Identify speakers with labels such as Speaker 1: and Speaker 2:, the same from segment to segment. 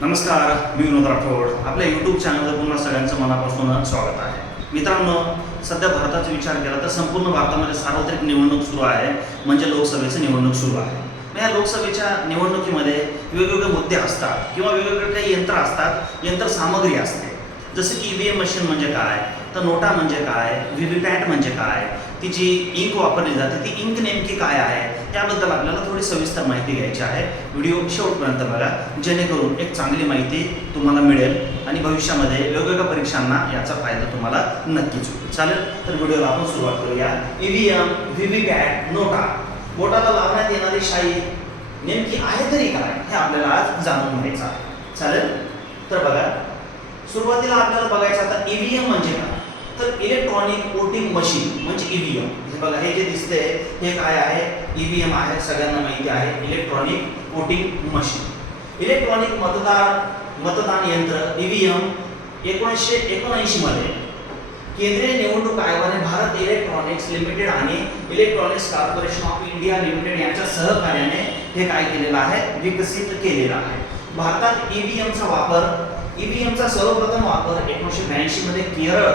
Speaker 1: नमस्कार मी विनोद राठोड. आपल्या यूट्यूब चॅनलवर पुन्हा सगळ्यांचं मनापासून स्वागत आहे. मित्रांनो सध्या भारताचा विचार केला तर संपूर्ण भारतामध्ये सार्वत्रिक निवडणूक सुरू आहे म्हणजे लोकसभेची निवडणूक सुरू आहे. या लोकसभेच्या निवडणुकीमध्ये वेगवेगळे मुद्दे असतात किंवा वेगवेगळे काही यंत्र असतात यंत्र सामग्री असते. जसं की व्ही एम मशीन म्हणजे काय? तर नोटा म्हणजे काय? व्ही व्ही पॅट म्हणजे काय? ती जी इंक वापरली जाते. ती इंक नेमकी काय आहे? त्याबद्दल आपल्याला थोडी सविस्तर माहिती घ्यायची आहे. व्हिडिओ शेवटपर्यंत बघा. जेणेकरून एक चांगली माहिती तुम्हाला मिळेल आणि भविष्यामध्ये वेगवेगळ्या परीक्षांना याचा फायदा तुम्हाला नक्कीच होईल. चालेल? तर व्हिडिओला आपण सुरुवात करूया. ई व्ही व्ही पॅट नोटा. बोटाला लावण्यात येणारी शाई नेमकी आहे तरी काय? हे आपल्याला आज जाणून घ्यायचं आहे. चालेल? तर बघा. सुरुवातीला आपल्याला बघायचं आता ईव्हीएम म्हणजे काय? तर इलेक्ट्रॉनिक वोटिंग मशीन म्हणजे ईव्हीएम हे बघा हे जे दिसते हे काय आहे? ईव्हीएम आहे सगळ्यांना माहिती आहे. इलेक्ट्रॉनिक वोटिंग मशीन इलेक्ट्रॉनिक मतदार मतदान यंत्र ईव्हीएम एकोणीसशे एकोणऐंशी मध्ये केंद्रीय निवडणूक आयोगाने भारत इलेक्ट्रॉनिक्स लिमिटेड आणि electronics corporation of India limited यांच्या सहकार्याने हे काय केलेलं आहे? विकसित केलेलं आहे. भारतात ईव्हीएमचा वापर ईव्हीएमचा सर्वप्रथम वापर एकोणीसशे ब्याऐंशी मध्ये केरळ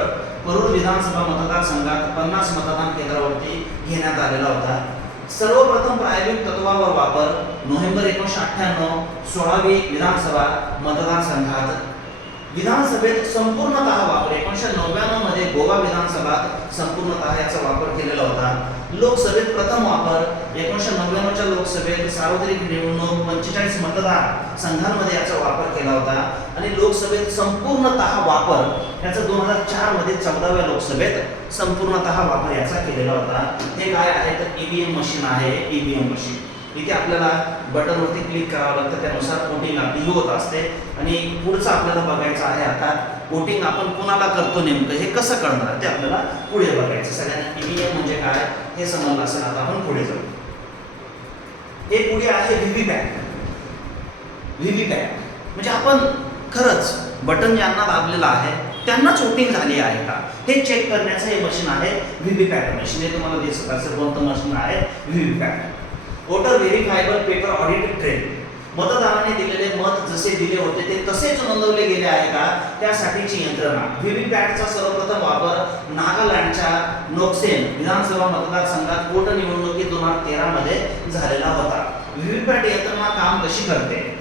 Speaker 1: करूर विधानसभा मतदारसंघात पन्नास मतदान केंद्रावरती घेण्यात आलेला होता. सर्वप्रथम प्रायोगिक तत्वावर वापर नोव्हेंबर एकोणीसशे अठ्ठ्याण्णव सोळावी विधानसभा मतदारसंघात. विधानसभेत संपूर्णतः वापर एकोणीसशे नव्याण्णवमध्ये गोवा विधानसभात संपूर्णतः याचा वापर केलेला होता. लोकसभेत प्रथम वापर एकोणीसशे नव्याण्णवच्या लोकसभेत सार्वत्रिक निवडणूक पंचेचाळीस मतदार संघांमध्ये याचा वापर केला होता. आणि लोकसभेत संपूर्णतः वापर याचा दोन हजार चारमध्ये चौदाव्या लोकसभेत संपूर्णतः वापर याचा केलेला होता. हे काय आहे तर ईव्हीएम मशीन आहे. ईव्हीएम मशीन इथे आपल्याला बटनवरती क्लिक करावं लागतं. त्यानुसार वोटिंग आपली होत असते. आणि पुढचं आपल्याला बघायचं आहे आता वोटिंग आपण कोणाला करतो नेमकं? हे कसं कळणार ते आपल्याला पुढे बघायचं. सगळ्यांना ईव्हीएम म्हणजे काय? हे समजलं असेल आता आपण पुढे जाऊ. एक पुढे आहे बी पॅक म्हणजे आपण खरंच बटन ज्यांना दाबलेलं आहे त्यांना चोटिंग झाली आहे का? हे चेक करण्याचं हे मशीन आहे व्हीव्हीपॅट मशीन हे तुम्हाला दिसत असेल कोणतं मशीन आहे? V VVPAT voter verifiable paper audit trail मतदाराने दिलेले मत जसे दिले होते ते तसेच नोंदवले गेले आहे का? त्यासाठीची यंत्रणा. व्हीव्हीपॅटचा सर्वप्रथम वापर नागालँडच्या नोक्सेन विधानसभा मतदारसंघात पोटनिवडणुकीत दोन हजार तेरा मध्ये झालेला होता. व्हीव्हीपॅट यंत्रणा काम कशी करते?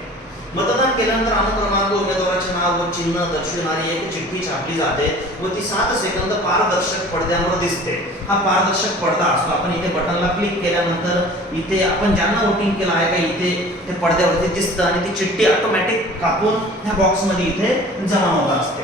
Speaker 1: मतदान केल्यानंतर अनुक्रमांक उमेदवाराचे नाव व चिन्ह दर्शविणारी एक चिठ्ठी छापली जाते. व ती सात सेकंद पारदर्शक पडद्यावर दिसते. हा पारदर्शक पडदा असतो. आपण इथे बटनला क्लिक केल्यानंतर इथे आपण ज्यांना वोटिंग केलं आहे का इथे ते पडद्यावरती दिसतं आणि ती चिठ्ठी ऑटोमॅटिक कापून ह्या बॉक्समध्ये इथे जमा होत असते.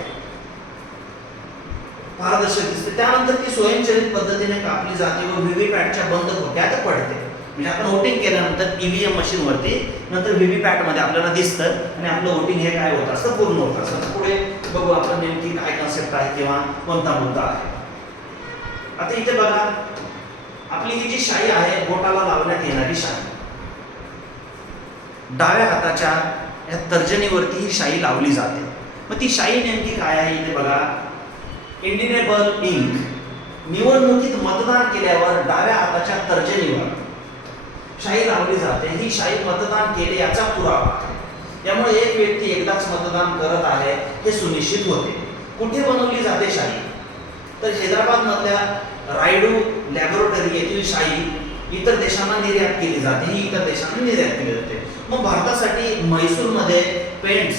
Speaker 1: पारदर्शक दिसते. त्यानंतर ती स्वयंचलित पद्धतीने कापली जाते व व्हीव्हीपॅटच्या बंद खोक्यात पडते. म्हणजे आपण वोटिंग केल्यानंतर ईव्हीएम मशीनवरती नंतर व्हीव्हीपॅटमध्ये आपल्याला दिसतं आणि आपलं वोटिंग हे काय होत असतं? पूर्ण होत असतं. पुढे बघू आपण नेमकी काय कन्सेप्ट आहे किंवा कोणता मुद्दा आहे. आता इथे बघा आपली ही जी शाई आहे बोटाला लावण्यात येणारी शाई. डाव्या हाताच्या या तर्जनीवरती ही शाई लावली जाते. मग ती शाई नेमकी काय आहे इथे बघा? इंडिनेबल इंक निवडणुकीत मतदान केल्यावर डाव्या हाताच्या तर्जनीवर शाई लावली जाते. ही शाई मतदान केले याचा पुरावा. त्यामुळे एक व्यक्ती एकदाच मतदान करत आहे हे सुनिश्चित होते. कुठे बनवली जाते शाही? तर हैदराबाद मधल्या रायडू लॅबोरेटरी येथील शाही इतर देशांना निर्यात केली जाते. ही इतर देशांना निर्यात केली जाते. मग भारतासाठी म्हैसूरमध्ये पेंट्स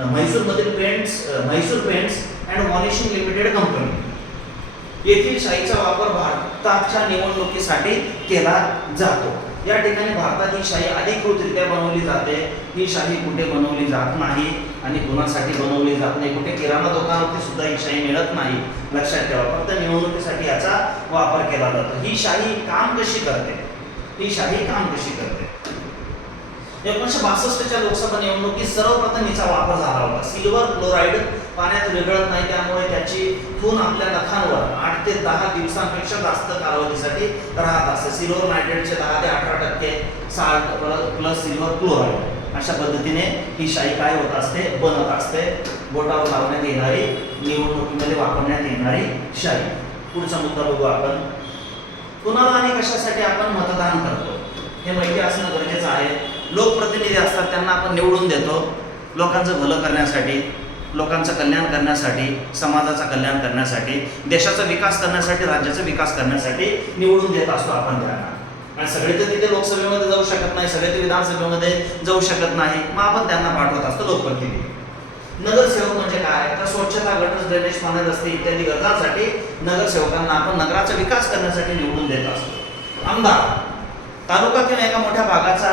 Speaker 1: म्हैसूरमधील paints Mysore paints and varnishing limited company येथील शाहीचा वापर भारताच्या निवडणुकीसाठी केला जातो. या ठिकाणी भारतात ही शाही अधिकृतरित्या बनवली जाते. ही शाही कुठे बनवली जात नाही आणि कुणासाठी बनवली जात नाही कुठे किराणा दुकानावरती सुद्धा ही शाही मिळत नाही. लक्षात ठेवा फक्त निवडणुकीसाठी याचा वापर केला जातो. ही शाही काम कशी करते? ही शाही काम कशी करते? एकोणीसशे बासष्टच्या लोकसभा निवडणुकीत सर्वप्रथम हिचा वापर झाला होता. सिल्वर क्लोराईड पाण्यात विरघळत नाही त्यामुळे त्याची खून आपल्या नखांवर आठ ते दहा दिवसांपेक्षा जास्त कालावधीसाठी राहत असते. सिल्वर नायट्रेटचे दहा ते अठरा टक्के साल्ट प्लस सिल्वर क्लोराईड अशा पद्धतीने ही शाई काय होत असते? बनत असते. बोटावर लावण्यात येणारी निवडणुकीमध्ये वापरण्यात येणारी शाई पुढचा मुद्दा बघू आपण. कुणाला आणि कशासाठी आपण मतदान करतो? हे माहिती असणं गरजेचं आहे. लोकप्रतिनिधी असतात त्यांना आपण निवडून देतो. लोकांचं भलं करण्यासाठी. लोकांचं कल्याण करण्यासाठी समाजाचं कल्याण करण्यासाठी देशाचा विकास करण्यासाठी राज्याचा विकास करण्यासाठी निवडून देत असतो आपण त्यांना. आणि सगळे तर तिथे लोकसभेमध्ये जाऊ शकत नाही सगळे ते विधानसभेमध्ये जाऊ शकत नाही. मग आपण त्यांना पाठवत असतो लोकप्रतिनिधी नगरसेवक म्हणजे काय? तर स्वच्छता गटस ड्रेनेज पाणी रस्ते इत्यादी गरजांसाठी नगरसेवकांना आपण नगराचा विकास करण्यासाठी निवडून देत असतो. आमदार. तालुका किंवा एका मोठ्या भागाचा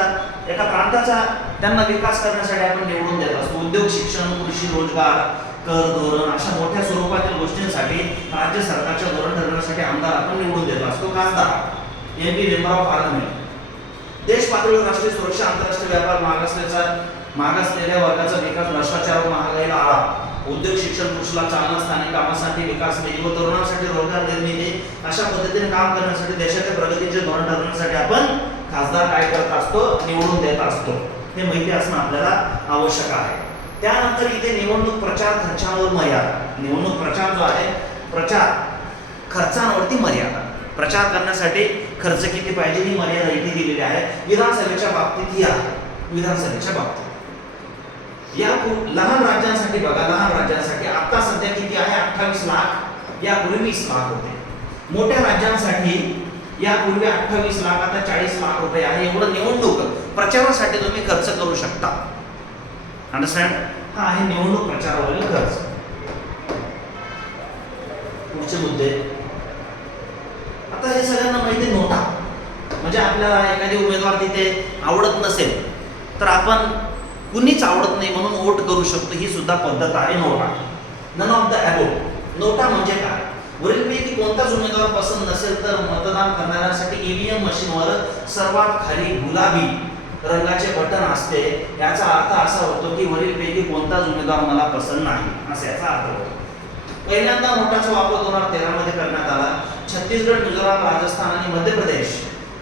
Speaker 1: एका प्रांताचा त्यांना विकास करण्यासाठी आपण निवडून देत असतो. उद्योग शिक्षण कृषी रोजगार कर धोरण अशा मोठ्या स्वरूपातील गोष्टींसाठी राज्य सरकारच्या धोरण ठरवण्यासाठी आमदार आपण निवडून देत असतो. खासदार M. P. Member of parliament देश पातळीवर राष्ट्रीय सुरक्षा आंतरराष्ट्रीय व्यापार मागासल्याचा मागासलेल्या वर्गाचा विकास भ्रष्टाचार व महागाईला आळा. उद्योग शिक्षण कृषीला चालना स्थानिक कामासाठी विकास निधी व तरुणांसाठी रोजगार निर्मिती अशा पद्धतीने काम करण्यासाठी देशाच्या प्रगतीचे धोरण ठरवण्यासाठी आपण खासदार काय करत असतो? निवडून देत असतो. हे माहिती असणं आपल्याला आवश्यक आहे. त्यानंतर इथे निवडणूक प्रचार खर्चांवर मर्यादा. निवडणूक प्रचार जो आहे प्रचार खर्चांवरती मर्यादा. प्रचार करण्यासाठी खर्च किती पाहिजे ही मर्यादा इथे दिलेली आहे. विधानसभेच्या बाबतीत ही आहे. विधानसभेच्या बाबतीत. या लहान राज्यांसाठी बघा लहान राज्यांसाठी. आता सध्या किती आहे? अठ्ठावीस लाख. यापूर्वी वीस लाख होते. मोठ्या राज्यांसाठी यापूर्वी अठ्ठावीस लाख आता चाळीस लाख रुपये आहे. एवढं निवडणूक प्रचारासाठी तुम्ही खर्च करू शकता. अंडरस्टँड हा आहे निवडणूक प्रचारावरील खर्च. पुढचे मुद्दे. आता हे सगळ्यांना माहिती नव्हता. नोटा म्हणजे आपल्याला एखादी उमेदवार तिथे आवडत नसेल तर आपण कुणीच आवडत नाही म्हणून वोट करू शकतो ही सुद्धा पद्धत आहे नोटा. नन ऑफ द अबो नोटा म्हणजे काय? वरीलपैकी कोणताच उमेदवार पसंत नसेल तर मतदान करणाऱ्यांसाठी ईव्हीएम मशीनवर सर्वात खाली गुलाबी रंगाचे बटन असते. याचा अर्थ असा होतो की वरीलपैकी कोणताच उमेदवार मला पसंत नाही. असा याचा अर्थ होतो. पहिल्यांदा नोटाचा वापर दोन हजार तेरा मध्ये करण्यात आला. छत्तीसगड मिझोराम राजस्थान आणि मध्य प्रदेश.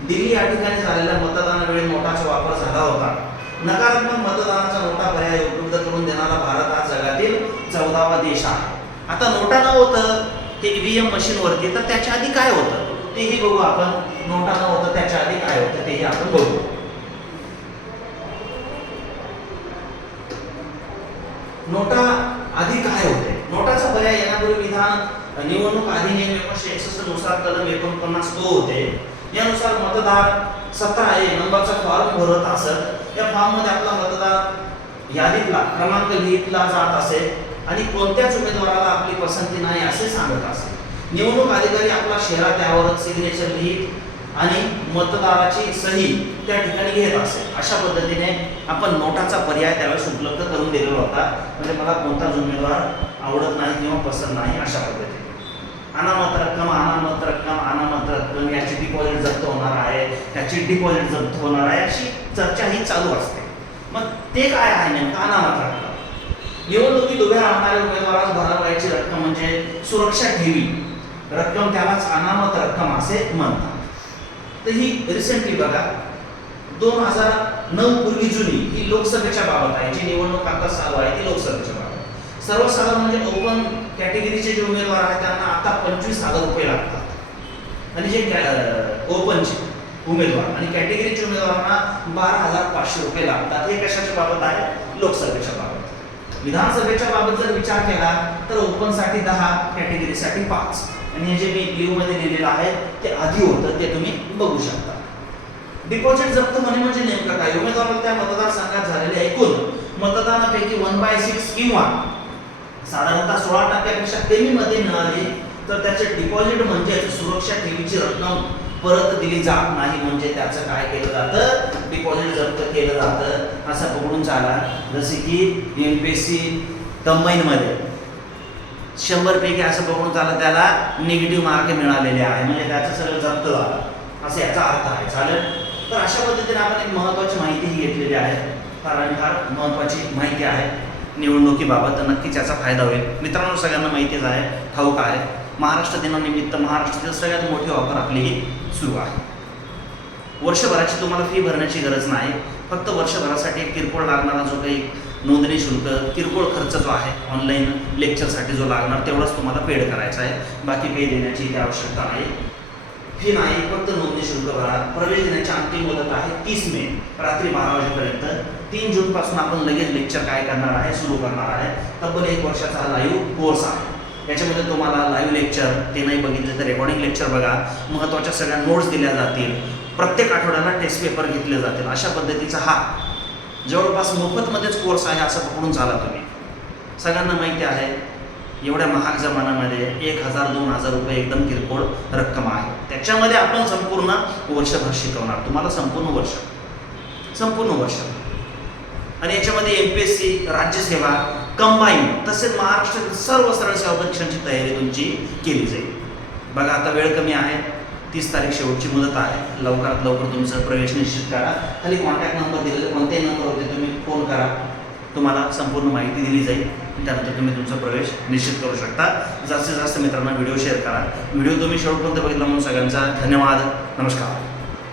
Speaker 1: दिल्ली या ठिकाणी झालेल्या मतदानावेळी नोटाचा वापर झाला होता. नकारात्मक मतदानाचा नोटा पर्याय उपलब्ध करून देणारा भारत हा जगातील चौदावा देश आहे. आता नोटा न होतं ते ईव्हीएम मशीनवरती तर त्याच्या आधी काय होतं? तेही बघू आपण. नोटा न होतं त्याच्या आधी काय होतं तेही आपण बघू. नोटा आधी काय होते? नोटाचा पर्याय येण्यापूर्वी विधान निवडणूक अधिनियम एकोणीसशे एकसष्टनुसार कलम एकोणपन्नास तो होते. यानुसार मतदार सतरा ए नंबरचा फॉर्म भरत असत या फॉर्ममध्ये आपला मतदार यादीतला क्रमांक लिहितला जात असे आणि कोणत्याच उमेदवाराला आपली पसंती नाही असे सांगत असे निवडणूक अधिकारी आपला शेरा त्यावर सिग्नेचर लिहित आणि मतदाराची सही त्या ठिकाणी घेत असे अशा पद्धतीने आपण नोटाचा पर्याय त्यावेळेस उपलब्ध करून दिलेला होता. म्हणजे मला कोणताच उमेदवार आवडत नाही किंवा पसंत नाही अशा पद्धतीने. अनामत रक्कम अनामत रक्कम अनामत रक्कम याची डिपॉझिट जप्त होणार आहे. त्याची डिपॉझिट जप्त होणार आहे अशी चर्चा ही चालू असते. मग ते काय आहे नेमकं? अनामत रक्कम निवडणुकीत उभ्या राहणाऱ्या उमेदवारास भरावयाची रक्कम म्हणजे सुरक्षा ठेवी. रक्कम त्यालाच अनामत रक्कम असे म्हणतात. तर ही रिसेंटली बघा दोन हजार नऊ पूर्वी जुनी ही लोकसभेच्या बाबत आहे. जी निवडणूक आता चालू आहे ती लोकसभेच्या बाबत. सर्वसाधारण म्हणजे ओपन कॅटेगरीचे जे उमेदवार आहेत त्यांना आता पंचवीस हजार रुपये लागतात. आणि जे ओपनचे उमेदवार आणि कॅटेगरीचे उमेदवारांना बारा हजार पाचशे रुपये लागतात. हे कशाच्या बाबत आहे? लोकसभेच्या बाबत. विधानसभेच्या बाबत जर विचार केला तर ओपनसाठी दहा कॅटेगरीसाठी पाच. आणि हे जे मी लिव्हमध्ये लिहिलेलं आहे ते आधी होतं ते तुम्ही बघू शकता. डिपॉझिट जप्त होणे म्हणजे नेमकं काय? उमेदवाराला त्या मतदारसंघात झालेल्या एकूण मतदानापैकी वन बाय सिक्स किंवा साधारणतः सोळा टक्क्यापेक्षा कमी मध्ये मिळाली तर त्याचे डिपॉझिट म्हणजे सुरक्षा ठेवीची रक्कम परत दिली जात नाही. म्हणजे त्याचं काय केलं जातं? डिपॉझिट जप्त केलं जातं. असं पकडून चाला जसे की एम पी एस सी कंबाईनमध्ये शंभर पैकी असं बघून चाललं त्याला निगेटिव्ह मार्क मिळालेले आहे. म्हणजे त्याचं सगळं जप्त झालं. असं याचा अर्थ आहे. चालेल? तर अशा पद्धतीने आपण एक महत्त्वाची माहिती ही घेतलेली आहे. कारण फार महत्त्वाची माहिती आहे. निवडणुकीबाबत तर नक्कीच याचा फायदा होईल. मित्रांनो सगळ्यांना माहितीच आहे ठाऊक आहे. महाराष्ट्र दिनानिमित्त महाराष्ट्रातील सगळ्यात मोठी ऑफर आपली ही सुरू आहे. वर्षभराची तुम्हाला फी भरण्याची गरज नाही. फक्त वर्षभरासाठी एक किरकोळ लागणारा जो काही नोंदणी शुल्क किरकोळ खर्च जो आहे ऑनलाईन लेक्चरसाठी जो लागणार तेवढाच तुम्हाला पेड करायचा आहे. बाकी पे देण्याची इथे आवश्यकता नाही. फी नाही फक्त नोंदणी शुल्क भरा. प्रवेश देण्याची अंतिम मुदत आहे तीस मे रात्री बारा वाजेपर्यंत. तीन जूनपासून आपण लगेच लेक्चर काय करणार आहे सुरू करणार आहे. तब्बल एक वर्षाचा हा लाईव्ह कोर्स आहे. याच्यामध्ये तुम्हाला लाईव्ह लेक्चर ते नाही बघितले तर रेकॉर्डिंग लेक्चर बघा. महत्त्वाच्या सगळ्या नोट्स दिल्या जातील. प्रत्येक आठवड्याला टेस्ट पेपर घेतले जातील. अशा पद्धतीचा हा. जवळपास मोफतमध्येच कोर्स आहे असं पकडून झाला तुम्ही. सगळ्यांना माहिती आहे एवढ्या महाग जमान्यामध्ये एक हजार दोन हजार रुपये एकदम किरकोळ रक्कम आहे. त्याच्यामध्ये आपण संपूर्ण वर्षभर शिकवणार. तुम्हाला संपूर्ण वर्ष. संपूर्ण वर्ष. आणि याच्यामध्ये एम पी एस सी राज्यसेवा कंबाईन तसेच महाराष्ट्रातील सर्व सरळ सेवा परीक्षांची तयारी तुमची केली जाईल. बघा आता वेळ कमी आहे. तीस तारीख शेवटची मुदत आहे. लवकरात लवकर तुमचा प्रवेश निश्चित करा. खाली कॉन्टॅक्ट नंबर दिलेले कोणत्याही नंबरवरती तुम्ही फोन करा. तुम्हाला संपूर्ण माहिती दिली जाईल. त्यानंतर तुम्ही तुमचा प्रवेश निश्चित करू शकता. जास्तीत जास्त मित्रांना व्हिडिओ शेअर करा. व्हिडिओ तुम्ही शेवटपर्यंत बघितला म्हणून सगळ्यांचा धन्यवाद. नमस्कार.